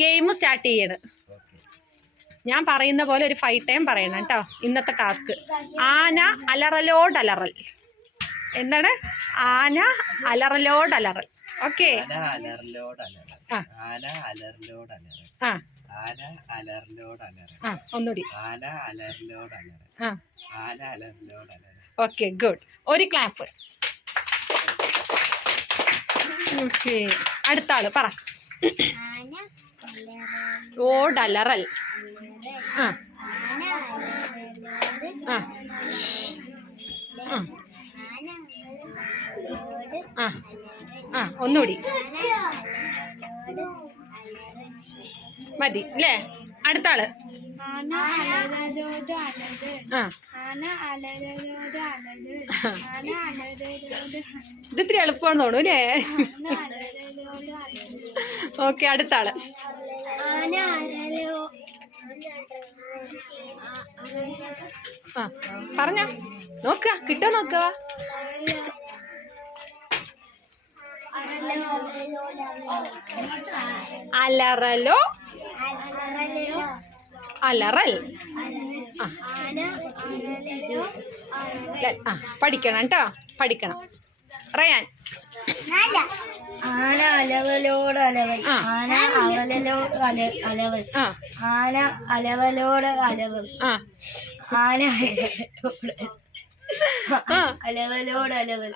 Game start ചെയ്യണം. ഞാൻ പറയുന്ന പോലെ ഒരു ഫൈവ് ടൈം പറയണം കേട്ടോ ഇന്നത്തെ ടാസ്ക് ആന അലറലോട് അലറൽ. എന്താണ്? ആന അലറലോട് അലറൽ. ഓക്കെ ആ. ആ. ഒന്നുകൂടി. ഓക്കെ ഗുഡ് ഒരു ക്ലാപ്പ് ഓക്കെ അടുത്ത ആൾ പറ. ഓടലറൽ ആ. ആ ഒന്നുകൂടി. മതി അല്ലേ? അടുത്ത ആൾ. ആന എളുപ്പമാണ് അലറ് ആ. ആന ആന അലറലോട് ഇത് ഇത്തിരി എളുപ്പമാണെന്ന് തോന്നുന്നു അല്ലേ? ആന ഓക്കെ അടുത്ത ആൾ. ആന അലറലോ ആ പറഞ്ഞോ. നോക്കുക കിട്ടോ നോക്കുക അലറലോ അലറൽ. ആ. പഠിക്കണം കേട്ടോ പഠിക്കണം. റയാൻ. ആന. അലവലോട് അലവൽ. ആന അവലലോട് അലവൽ. ആന അലവലോട് അലവൽ. ആന അലവലോട് അലവൽ.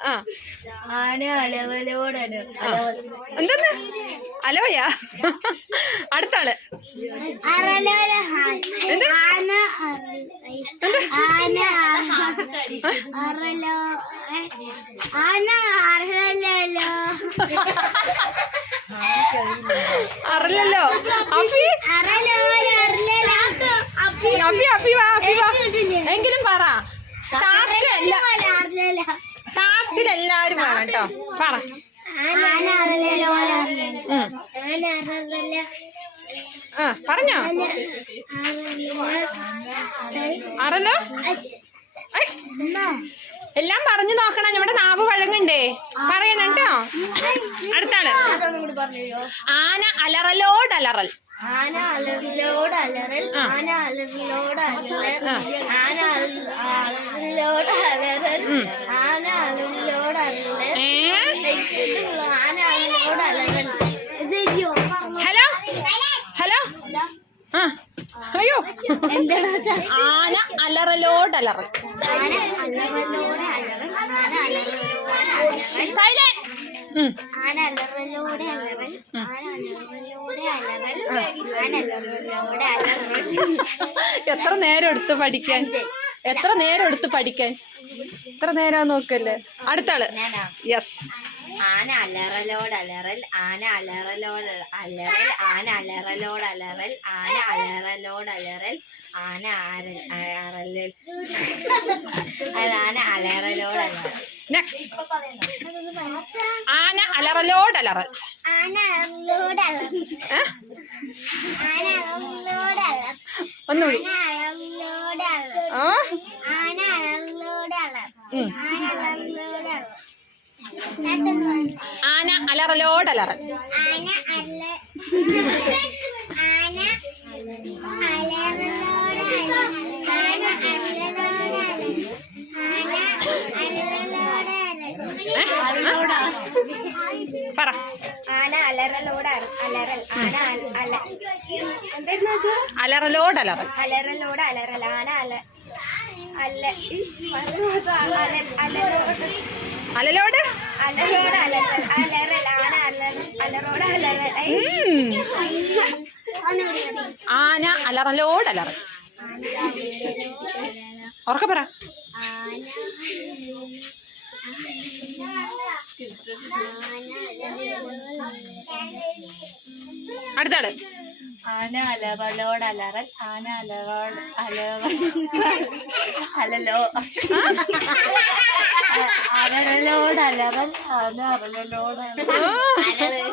ആന അലവലോട് അലവൽ. എന്തെന്ന്? അലോയാ. അടുത്ത ആൾ എന്ത്? ആന ആന അറലോ ആന അറലോ അറിയില്ലല്ലോ അഫി? അഫി അഫി വാ അഫി വാ. എങ്കിലും പറ. ടാസ്ക് ടാസ്കിൽ എല്ലാവരും വേണം കേട്ടോ. പറ ആന അറലോ ഉം. ആന അറലോ ആ പറഞ്ഞോ? അറലോ എല്ലാം പറഞ്ഞു നോക്കണം. നമ്മുടെ നാവ് വഴങ്ങണ്ടേ? പറയണം കേട്ടോ. അടുത്താണ്. ആന അലറലോട് അലറൽ. ആന അലറിലോട് അലറൽ. ആന അലറിലോട് അലറൽ. ആന അലറിലോട് അലറൽ. ആന അലറിലോട് അലറൽ. ആന അലറിലോട് അലറൽ ഹലോ ഹലോ ആ അയ്യോ എന്താണ് ആന അലറലോട് അലറ ആന അലറലോട് അലറൽ. ആന അലറിലോട് സൈലന്റ് ആന അലറലോടെ അലറൽ. ആന അലറലോടെ അലറൽ. ആന അലറലോടെ അലറൽ. എത്ര നേരം എടുത്ത് പഠിക്കാൻ? എത്ര നേരം എടുത്ത് പഠിക്കാൻ? എത്ര നേരം നോക്കല്ലേ? അടുത്താൾ യെസ് ആന അലറലോട് അലറൽ ആന അലറലോട് അലറൽ ആന അലറലോട് അലറൽ ആന അലറലോട് അലറൽ ആന ആരൽ അറലൽ അത് ആന അലറലോട് അലറൽ ആന അലറലോട് അലറൽ ആന അലറലോട് അലറൽ ഏ? ആന അലറലോട് അലറൽ ഒന്നുകൂടി ആന അലറലോട് അലറൽ അലറലോട് ഏ? ആ? പറ ആന അലറലോട് അലറൽ ആന അല എന്തായിരുന്നു അലറലോട് അലറൽ അലറലോട് അലറൽ ആന അല. അല- അലലോട് അലറോട് അലറൽ അലറൽ ആന അലറൽ അലറോട് അലറൽ. ആന അലറലോട് അലറൽ. ഉറക്കെ പറ. അടുത്താൾ ആന അലറലോട് അലറൽ ആന അലറോട് അലറ അലലോ. അലറലോട് അലറൽ ആന അലറലോട് ആ. അലറൽ